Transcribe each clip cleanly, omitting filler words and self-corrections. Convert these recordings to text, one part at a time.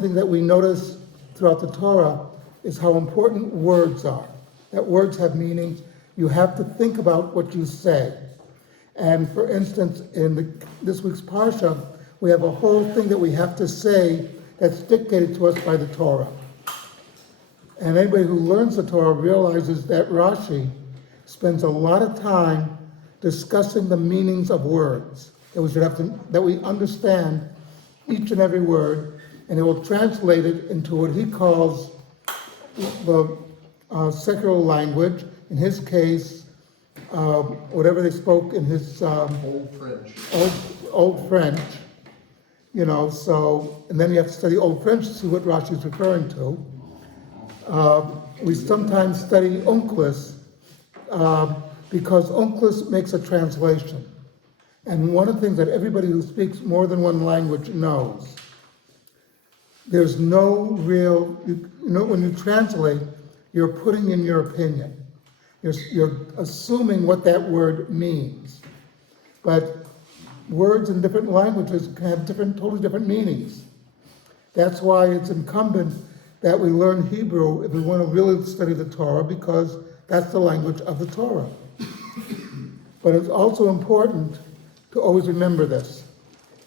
the things that we notice throughout the Torah is how important words are. That words have meaning. You have to think about what you say. And for instance, in this week's Parsha, we have a whole thing that we have to say that's dictated to us by the Torah. And anybody who learns the Torah realizes that Rashi spends a lot of time discussing the meanings of words, that we understand each and every word, and he will translate it into what he calls the secular language. In his case, whatever they spoke in his Old French. Old French, so, and then you have to study Old French to see what Rashi is referring to. We sometimes study Unclus because Unclus makes a translation. And one of the things that everybody who speaks more than one language knows, there's no real, when you translate, you're putting in your opinion. You're assuming what that word means. But words in different languages can have totally different meanings. That's why it's incumbent that we learn Hebrew if we want to really study the Torah, because that's the language of the Torah. But it's also important to always remember this.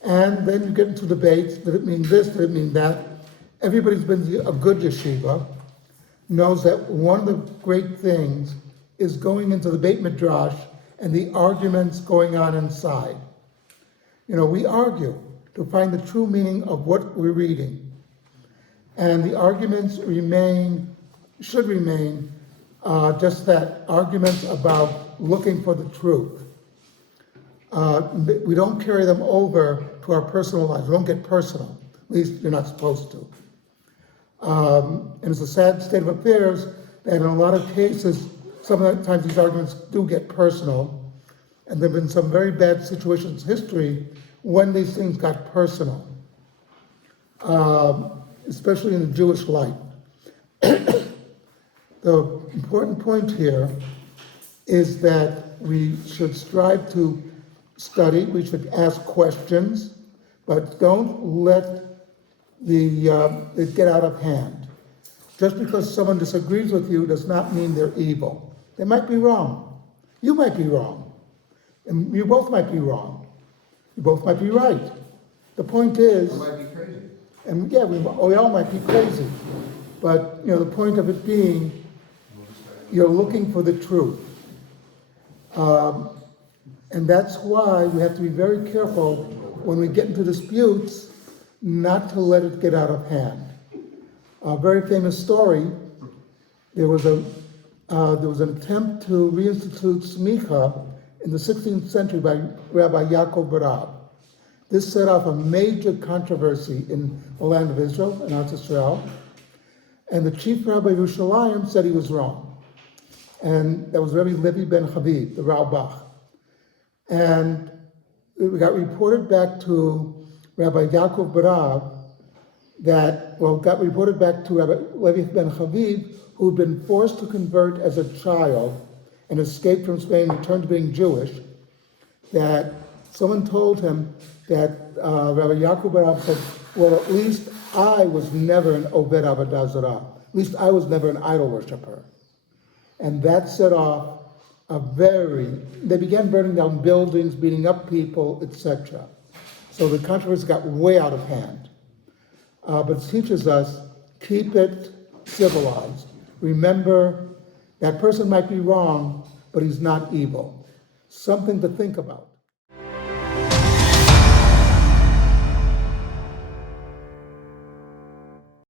And then you get into debates. Did it mean this? Did it mean that? Everybody's been to a good yeshiva knows that one of the great things is going into the Beit Midrash and the arguments going on inside. We argue to find the true meaning of what we're reading. And the arguments should remain just that, arguments about looking for the truth. We don't carry them over to our personal lives. We don't get personal. At least you're not supposed to. And it's a sad state of affairs that in a lot of cases, sometimes these arguments do get personal. And there have been some very bad situations in history when these things got personal, especially in the Jewish life. The important point here is that we should strive to study, we should ask questions, but don't let it get out of hand. Just because someone disagrees with you does not mean they're evil. They might be wrong. You might be wrong. And you both might be wrong. You both might be right. The point is... I might be crazy. And yeah, we all might be crazy. But, the point of it being, you're looking for the truth. And that's why we have to be very careful when we get into disputes not to let it get out of hand. A very famous story, there was an attempt to reinstitute smicha in the 16th century by Rabbi Yaakov Barab. This set off a major controversy in the land of Israel, in Eretz Israel, and the chief rabbi of Yerushalayim said he was wrong. And that was Rabbi Levi ben Chaviv, the Ralbach. And it got reported back to Rabbi Yaakov Barab got reported back to Rabbi Levi ben Chaviv, who had been forced to convert as a child and escaped from Spain and returned to being Jewish, that someone told him that Rabbi Yaakov Barab said, well, at least I was never an Oved Avodah Zarah. At least I was never an idol worshiper. And that set off they began burning down buildings, beating up people, etc. So the controversy got way out of hand. But it teaches us, keep it civilized. Remember, that person might be wrong, but he's not evil. Something to think about.